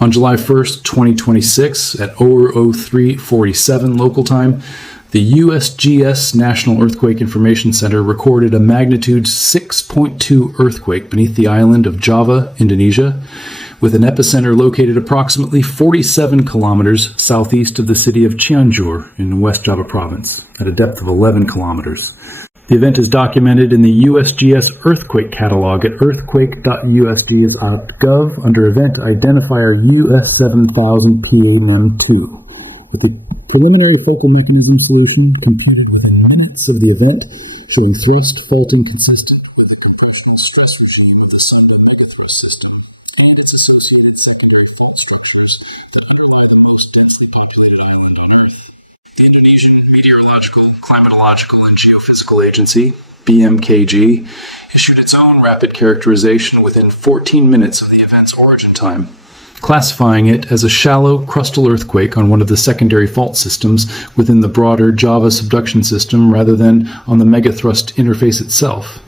On July 1st, 2026, at 03:47 local time, the USGS National Earthquake Information Center recorded a magnitude 6.2 earthquake beneath the island of Java, Indonesia, with an epicenter located approximately 47 kilometers southeast of the city of Cianjur in West Java province, at a depth of 11 kilometers. The event is documented in the USGS Earthquake Catalog at earthquake.usgs.gov under Event Identifier US7000PA92. With the preliminary focal mechanism solution completed within minutes of the event, showing thrust faulting consistent. Indonesian Meteorological, Climatological, and Geophysical Agency, BMKG, issued its own rapid characterization within 14 minutes of the event's origin time, classifying it as a shallow crustal earthquake on one of the secondary fault systems within the broader Java subduction system rather than on the megathrust interface itself.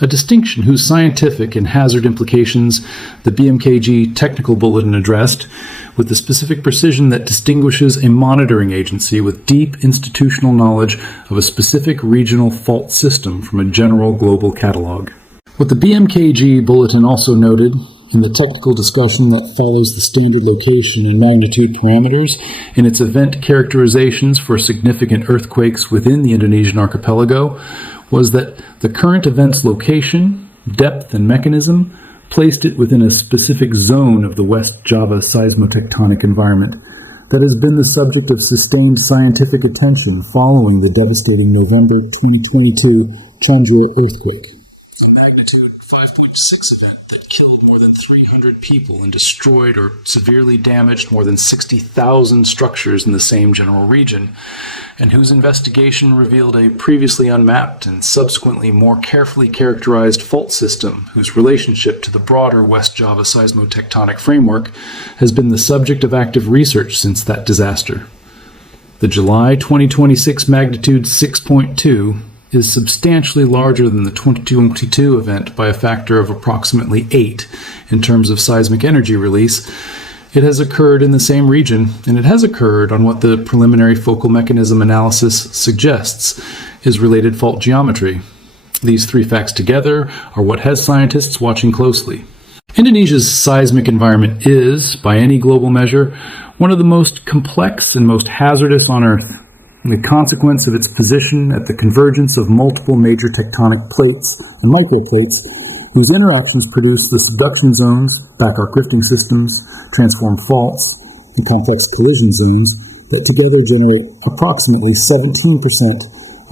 A distinction whose scientific and hazard implications the BMKG technical bulletin addressed with the specific precision that distinguishes a monitoring agency with deep institutional knowledge of a specific regional fault system from a general global catalog. What the BMKG bulletin also noted in the technical discussion that follows the standard location and magnitude parameters in its event characterizations for significant earthquakes within the Indonesian archipelago was that the current event's location, depth, and mechanism placed it within a specific zone of the West Java seismotectonic environment that has been the subject of sustained scientific attention following the devastating November 2022 Cianjur earthquake. Magnitude 5.6 event that killed more than 300 people and destroyed or severely damaged more than 60,000 structures in the same general region, and whose investigation revealed a previously unmapped and subsequently more carefully characterized fault system whose relationship to the broader West Java seismotectonic framework has been the subject of active research since that disaster. The July 2026 magnitude 6.2 is substantially larger than the 2022 event by a factor of approximately 8 in terms of seismic energy release. It has occurred in the same region, and it has occurred on what the preliminary focal mechanism analysis suggests is related fault geometry. These three facts together are what has scientists watching closely. Indonesia's seismic environment is, by any global measure, one of the most complex and most hazardous on Earth. The consequence of its position at the convergence of multiple major tectonic plates and microplates, these interactions produce the subduction zones, back-arc rifting systems, transform faults, and complex collision zones that together generate approximately 17%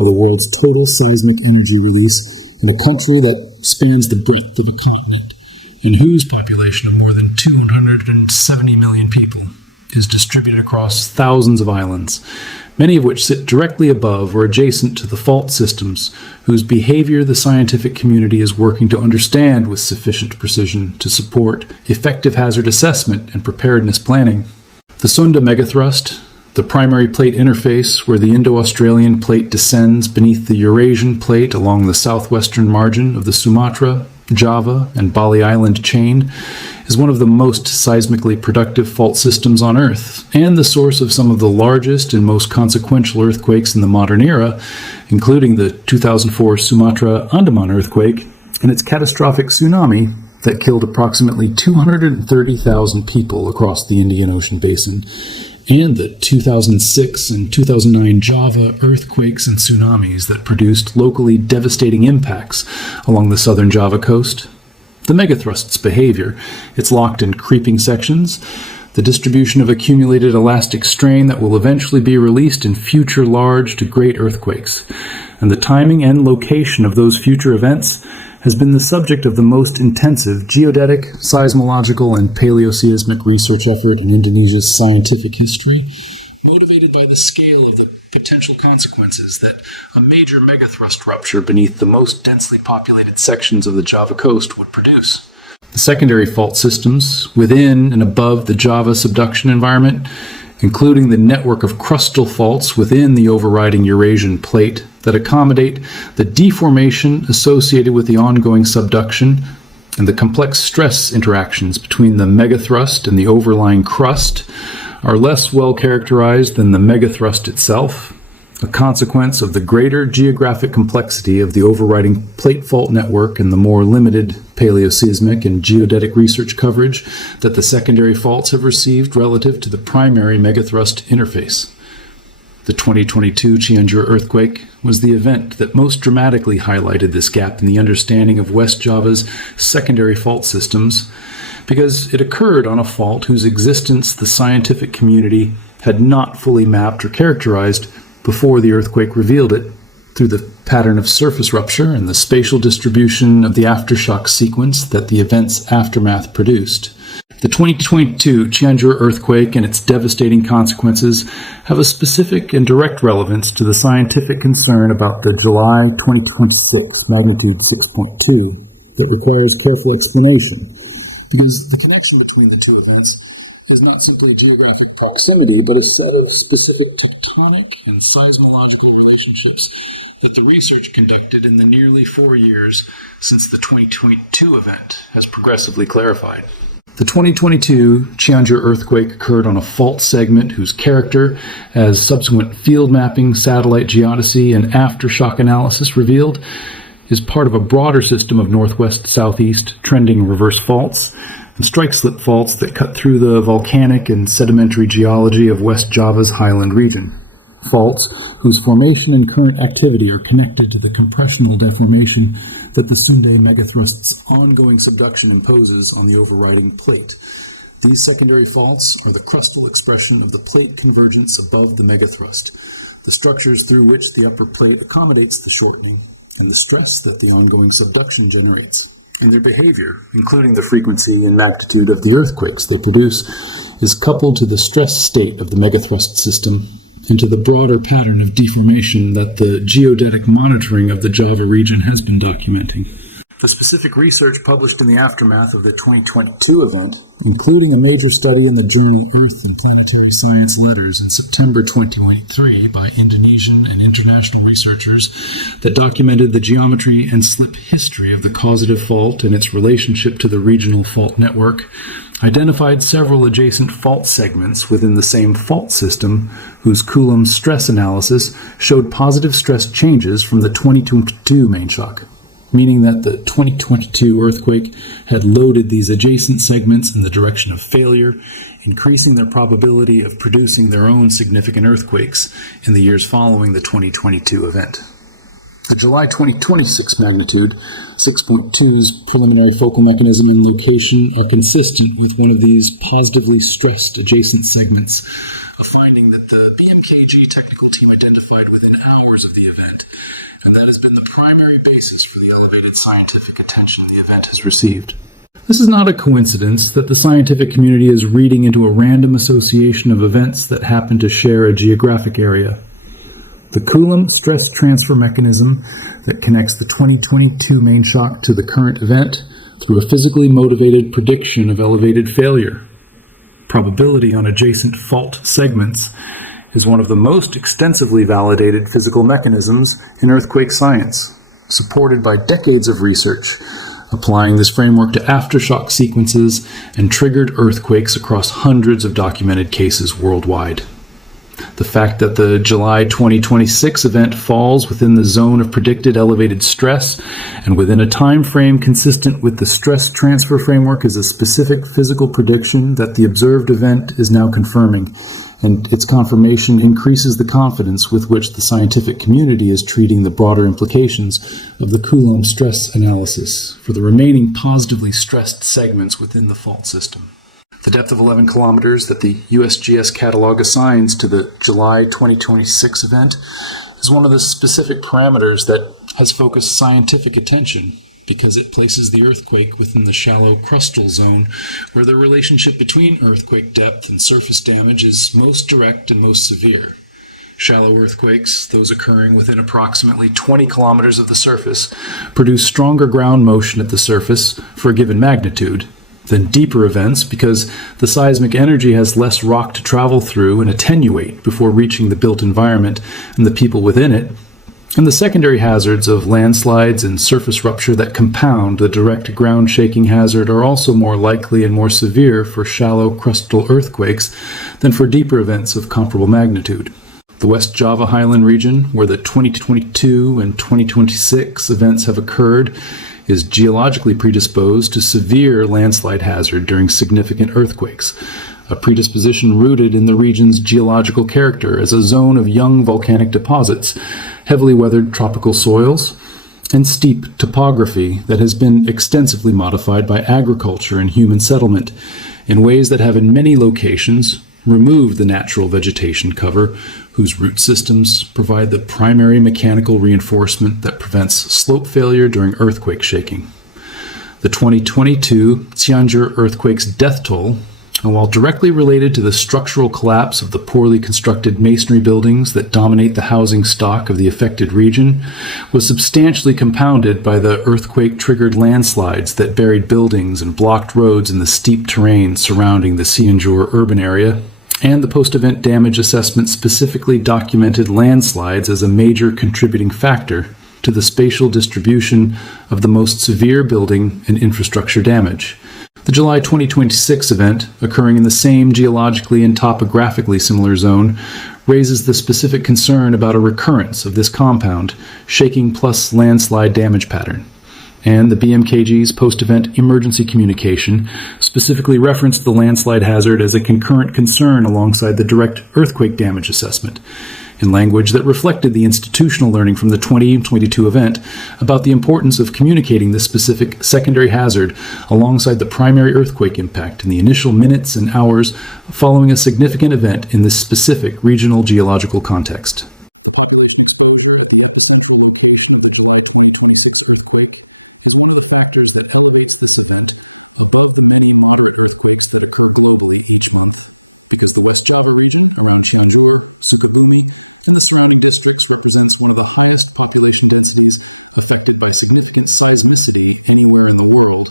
of the world's total seismic energy release in a country that spans the breadth of a continent and whose population of more than 270 million people is distributed across thousands of islands, many of which sit directly above or adjacent to the fault systems whose behavior the scientific community is working to understand with sufficient precision to support effective hazard assessment and preparedness planning. The Sunda megathrust, the primary plate interface where the Indo-Australian plate descends beneath the Eurasian plate along the southwestern margin of the Sumatra, Java, and Bali Island chain, is one of the most seismically productive fault systems on Earth, and the source of some of the largest and most consequential earthquakes in the modern era, including the 2004 Sumatra Andaman earthquake and its catastrophic tsunami that killed approximately 230,000 people across the Indian Ocean basin, and the 2006 and 2009 Java earthquakes and tsunamis that produced locally devastating impacts along the southern Java coast. The megathrust's behavior, its locked and creeping sections, the distribution of accumulated elastic strain that will eventually be released in future large to great earthquakes, and the timing and location of those future events has been the subject of the most intensive geodetic, seismological, and paleoseismic research effort in Indonesia's scientific history, motivated by the scale of the potential consequences that a major megathrust rupture beneath the most densely populated sections of the Java coast would produce. The secondary fault systems within and above the Java subduction environment, including the network of crustal faults within the overriding Eurasian plate that accommodate the deformation associated with the ongoing subduction, and the complex stress interactions between the megathrust and the overlying crust are less well characterized than the megathrust itself, a consequence of the greater geographic complexity of the overriding plate fault network and the more limited paleoseismic and geodetic research coverage that the secondary faults have received relative to the primary megathrust interface. The 2022 Cianjur earthquake was the event that most dramatically highlighted this gap in the understanding of West Java's secondary fault systems, because it occurred on a fault whose existence the scientific community had not fully mapped or characterized before the earthquake revealed it through the pattern of surface rupture and the spatial distribution of the aftershock sequence that the event's aftermath produced. The 2022 Cianjur earthquake and its devastating consequences have a specific and direct relevance to the scientific concern about the July 2026 magnitude 6.2 that requires careful explanation, because the connection between the two events is not simply geographic proximity, but a set of specific tectonic and seismological relationships that the research conducted in the nearly 4 years since the 2022 event has progressively clarified. The 2022 Cianjur earthquake occurred on a fault segment whose character, as subsequent field mapping, satellite geodesy, and aftershock analysis revealed, is part of a broader system of northwest-southeast trending reverse faults and strike-slip faults that cut through the volcanic and sedimentary geology of West Java's highland region. Faults whose formation and current activity are connected to the compressional deformation that the Sunday megathrust's ongoing subduction imposes on the overriding plate. These secondary faults are the crustal expression of the plate convergence above the megathrust, the structures through which the upper plate accommodates the shortening, and the stress that the ongoing subduction generates. And their behavior, including the frequency and magnitude of the earthquakes they produce, is coupled to the stress state of the megathrust system and to the broader pattern of deformation that the geodetic monitoring of the Java region has been documenting. The specific research published in the aftermath of the 2022 event, including a major study in the journal Earth and Planetary Science Letters in September 2023 by Indonesian and international researchers that documented the geometry and slip history of the causative fault and its relationship to the regional fault network, identified several adjacent fault segments within the same fault system whose Coulomb stress analysis showed positive stress changes from the 2022 main shock, meaning that the 2022 earthquake had loaded these adjacent segments in the direction of failure, increasing their probability of producing their own significant earthquakes in the years following the 2022 event. The July 2026 magnitude 6.2's preliminary focal mechanism and location are consistent with one of these positively stressed adjacent segments, a finding that the BMKG technical team identified within hours of the event, and that has been the primary basis for the elevated scientific attention the event has received. This is not a coincidence that the scientific community is reading into a random association of events that happen to share a geographic area. The Coulomb stress transfer mechanism that connects the 2022 main shock to the current event through a physically motivated prediction of elevated failure. Probability on adjacent fault segments is one of the most extensively validated physical mechanisms in earthquake science, supported by decades of research, applying this framework to aftershock sequences and triggered earthquakes across hundreds of documented cases worldwide. The fact that the July 2026 event falls within the zone of predicted elevated stress and within a time frame consistent with the stress transfer framework is a specific physical prediction that the observed event is now confirming, and its confirmation increases the confidence with which the scientific community is treating the broader implications of the Coulomb stress analysis for the remaining positively stressed segments within the fault system. The depth of 11 kilometers that the USGS catalog assigns to the July 2026 event is one of the specific parameters that has focused scientific attention because it places the earthquake within the shallow crustal zone where the relationship between earthquake depth and surface damage is most direct and most severe. Shallow earthquakes, those occurring within approximately 20 kilometers of the surface, produce stronger ground motion at the surface for a given magnitude than deeper events because the seismic energy has less rock to travel through and attenuate before reaching the built environment and the people within it, And the secondary hazards of landslides and surface rupture that compound the direct ground shaking hazard are also more likely and more severe for shallow crustal earthquakes than for deeper events of comparable magnitude. The West Java Highland region, where the 2022 and 2026 events have occurred, is geologically predisposed to severe landslide hazard during significant earthquakes, a predisposition rooted in the region's geological character as a zone of young volcanic deposits, heavily weathered tropical soils, and steep topography that has been extensively modified by agriculture and human settlement in ways that have in many locations removed the natural vegetation cover whose root systems provide the primary mechanical reinforcement that prevents slope failure during earthquake shaking. The 2022 Cianjur earthquake's death toll, and while directly related to the structural collapse of the poorly constructed masonry buildings that dominate the housing stock of the affected region, was substantially compounded by the earthquake-triggered landslides that buried buildings and blocked roads in the steep terrain surrounding the Cianjur urban area, and the post-event damage assessment specifically documented landslides as a major contributing factor to the spatial distribution of the most severe building and infrastructure damage. The July 2026 event, occurring in the same geologically and topographically similar zone, raises the specific concern about a recurrence of this compound, shaking plus landslide damage pattern. And the BMKG's post-event emergency communication specifically referenced the landslide hazard as a concurrent concern alongside the direct earthquake damage assessment, in language that reflected the institutional learning from the 2022 event about the importance of communicating this specific secondary hazard alongside the primary earthquake impact in the initial minutes and hours following a significant event in this specific regional geological context. Affected by significant seismicity anywhere in the world,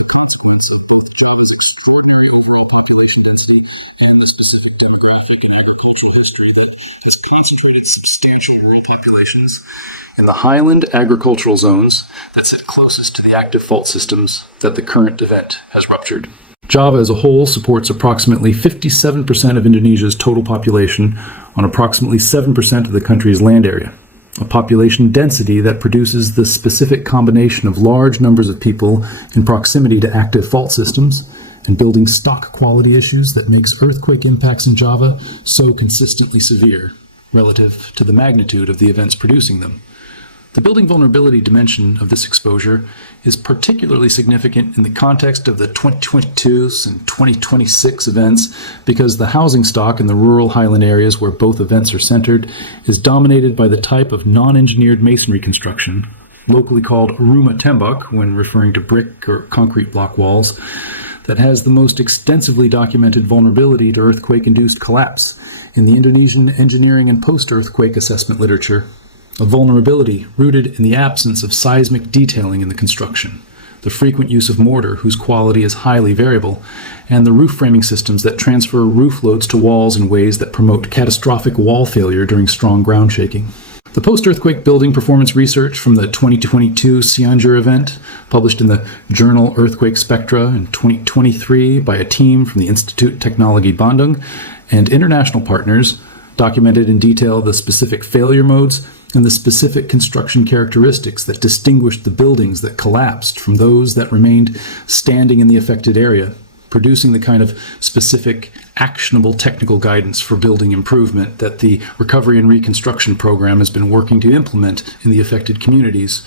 a consequence of both Java's extraordinary overall population density and the specific demographic and agricultural history that has concentrated substantial rural populations in the highland agricultural zones that sit closest to the active fault systems that the current event has ruptured. Java as a whole supports approximately 57% of Indonesia's total population on approximately 7% of the country's land area, a population density that produces the specific combination of large numbers of people in proximity to active fault systems and building stock quality issues that makes earthquake impacts in Java so consistently severe relative to the magnitude of the events producing them. The building vulnerability dimension of this exposure is particularly significant in the context of the 2022 and 2026 events because the housing stock in the rural highland areas where both events are centered is dominated by the type of non-engineered masonry construction, locally called rumah tembok when referring to brick or concrete block walls, that has the most extensively documented vulnerability to earthquake-induced collapse in the Indonesian engineering and post-earthquake assessment literature. A vulnerability rooted in the absence of seismic detailing in the construction, the frequent use of mortar whose quality is highly variable, and the roof framing systems that transfer roof loads to walls in ways that promote catastrophic wall failure during strong ground shaking. The post-earthquake building performance research from the 2022 Cianjur event, published in the journal Earthquake Spectra in 2023 by a team from the Institute Teknologi Bandung and international partners, documented in detail the specific failure modes and the specific construction characteristics that distinguished the buildings that collapsed from those that remained standing in the affected area, producing the kind of specific, actionable technical guidance for building improvement that the Recovery and Reconstruction Program has been working to implement in the affected communities.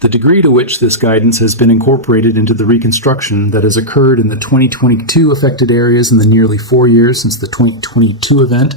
The degree to which this guidance has been incorporated into the reconstruction that has occurred in the 2022 affected areas in the nearly 4 years since the 2022 event,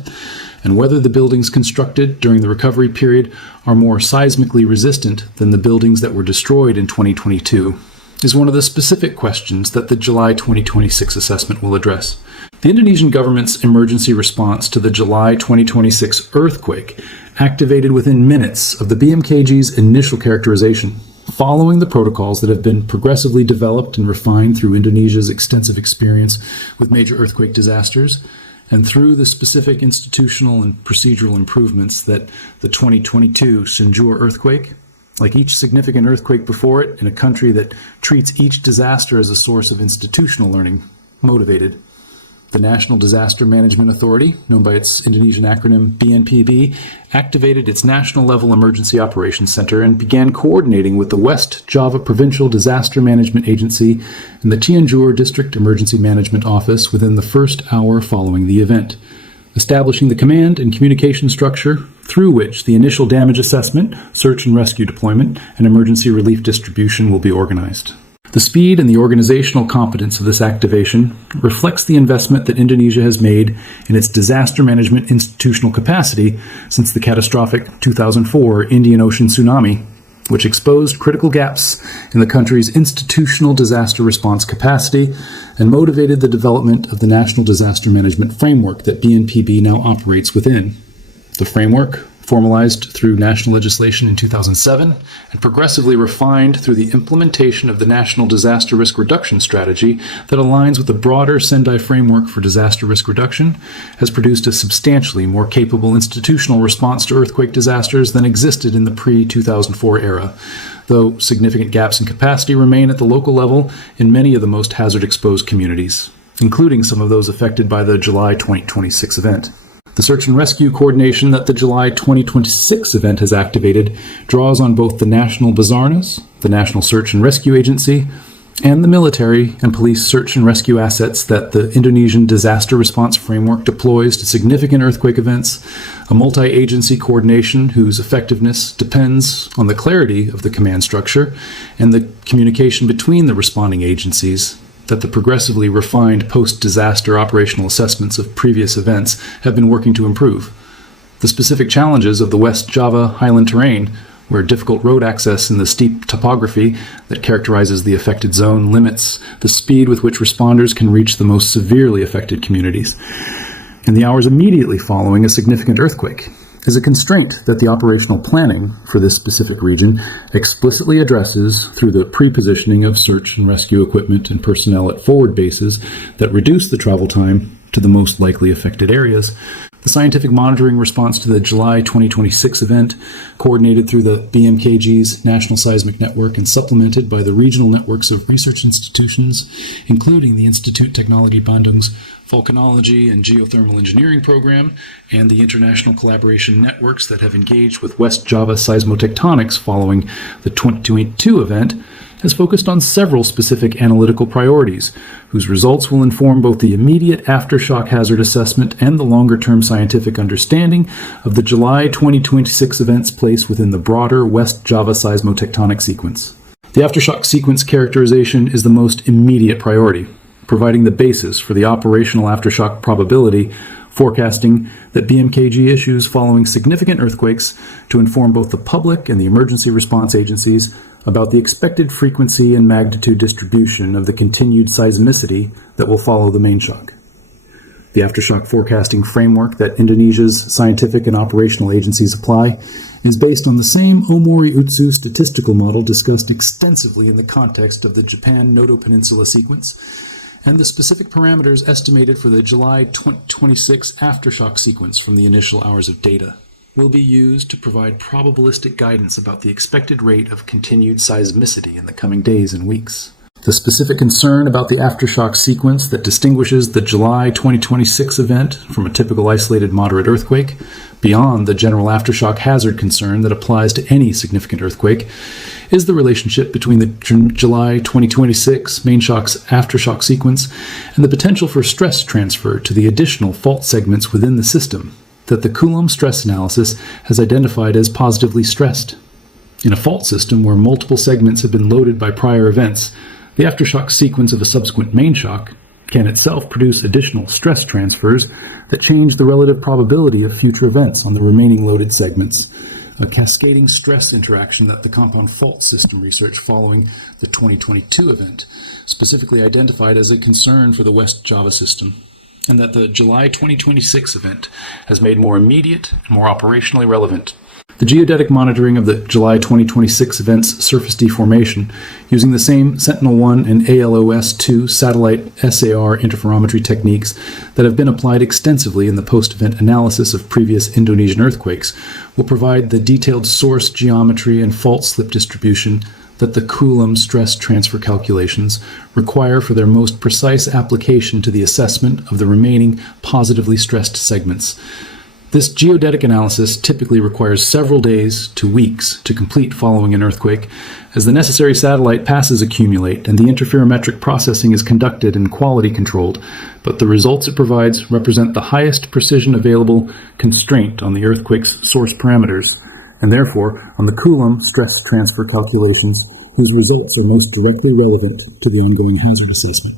and whether the buildings constructed during the recovery period are more seismically resistant than the buildings that were destroyed in 2022, is one of the specific questions that the July 2026 assessment will address. The Indonesian government's emergency response to the July 2026 earthquake activated within minutes of the BMKG's initial characterization, following the protocols that have been progressively developed and refined through Indonesia's extensive experience with major earthquake disasters, And through the specific institutional and procedural improvements that the 2022 Cianjur earthquake, like each significant earthquake before it in a country that treats each disaster as a source of institutional learning, motivated. The National Disaster Management Authority, known by its Indonesian acronym BNPB, activated its National Level Emergency Operations Center and began coordinating with the West Java Provincial Disaster Management Agency and the Cianjur District Emergency Management Office within the first hour following the event, establishing the command and communication structure through which the initial damage assessment, search and rescue deployment, and emergency relief distribution will be organized. The speed and the organizational competence of this activation reflects the investment that Indonesia has made in its disaster management institutional capacity since the catastrophic 2004 Indian Ocean tsunami, which exposed critical gaps in the country's institutional disaster response capacity and motivated the development of the National Disaster Management Framework that BNPB now operates within. The framework, formalized through national legislation in 2007 and progressively refined through the implementation of the National Disaster Risk Reduction Strategy that aligns with the broader Sendai framework for disaster risk reduction, has produced a substantially more capable institutional response to earthquake disasters than existed in the pre-2004 era, though significant gaps in capacity remain at the local level in many of the most hazard-exposed communities, including some of those affected by the July 2026 event. The search and rescue coordination that the July 2026 event has activated draws on both the National Basarnas, the National Search and Rescue Agency, and the military and police search and rescue assets that the Indonesian Disaster Response Framework deploys to significant earthquake events, a multi-agency coordination whose effectiveness depends on the clarity of the command structure and the communication between the responding agencies that the progressively refined post-disaster operational assessments of previous events have been working to improve. The specific challenges of the West Java highland terrain, where difficult road access and the steep topography that characterizes the affected zone limits the speed with which responders can reach the most severely affected communities. In the hours immediately following a significant earthquake, is a constraint that the operational planning for this specific region explicitly addresses through the pre-positioning of search and rescue equipment and personnel at forward bases that reduce the travel time to the most likely affected areas. The scientific monitoring response to the July 2026 event, coordinated through the BMKG's National Seismic Network and supplemented by the regional networks of research institutions, including the Institut Teknologi Bandung's Volcanology and Geothermal Engineering Program, and the international collaboration networks that have engaged with West Java seismotectonics following the 2022 event, has focused on several specific analytical priorities, whose results will inform both the immediate aftershock hazard assessment and the longer-term scientific understanding of the July 2026 event's place within the broader West Java seismotectonic sequence. The aftershock sequence characterization is the most immediate priority, providing the basis for the operational aftershock probability forecasting that BMKG issues following significant earthquakes to inform both the public and the emergency response agencies about the expected frequency and magnitude distribution of the continued seismicity that will follow the main shock. The aftershock forecasting framework that Indonesia's scientific and operational agencies apply is based on the same Omori-Utsu statistical model discussed extensively in the context of the Japan-Noto Peninsula sequence, and the specific parameters estimated for the July 2026 aftershock sequence from the initial hours of data will be used to provide probabilistic guidance about the expected rate of continued seismicity in the coming days and weeks. The specific concern about the aftershock sequence that distinguishes the July 2026 event from a typical isolated moderate earthquake, beyond the general aftershock hazard concern that applies to any significant earthquake, is the relationship between the July 2026 main shock's aftershock sequence and the potential for stress transfer to the additional fault segments within the system that the Coulomb stress analysis has identified as positively stressed. In a fault system where multiple segments have been loaded by prior events, the aftershock sequence of a subsequent main shock can itself produce additional stress transfers that change the relative probability of future events on the remaining loaded segments, a cascading stress interaction that the compound fault system research following the 2022 event specifically identified as a concern for the West Java system, and that the July 2026 event has made more immediate and more operationally relevant. The geodetic monitoring of the July 2026 event's surface deformation using the same Sentinel-1 and ALOS-2 satellite SAR interferometry techniques that have been applied extensively in the post-event analysis of previous Indonesian earthquakes will provide the detailed source geometry and fault slip distribution that the Coulomb stress transfer calculations require for their most precise application to the assessment of the remaining positively stressed segments. This geodetic analysis typically requires several days to weeks to complete following an earthquake, as the necessary satellite passes accumulate and the interferometric processing is conducted and quality controlled, but the results it provides represent the highest precision available constraint on the earthquake's source parameters, and therefore on the Coulomb stress transfer calculations whose results are most directly relevant to the ongoing hazard assessment.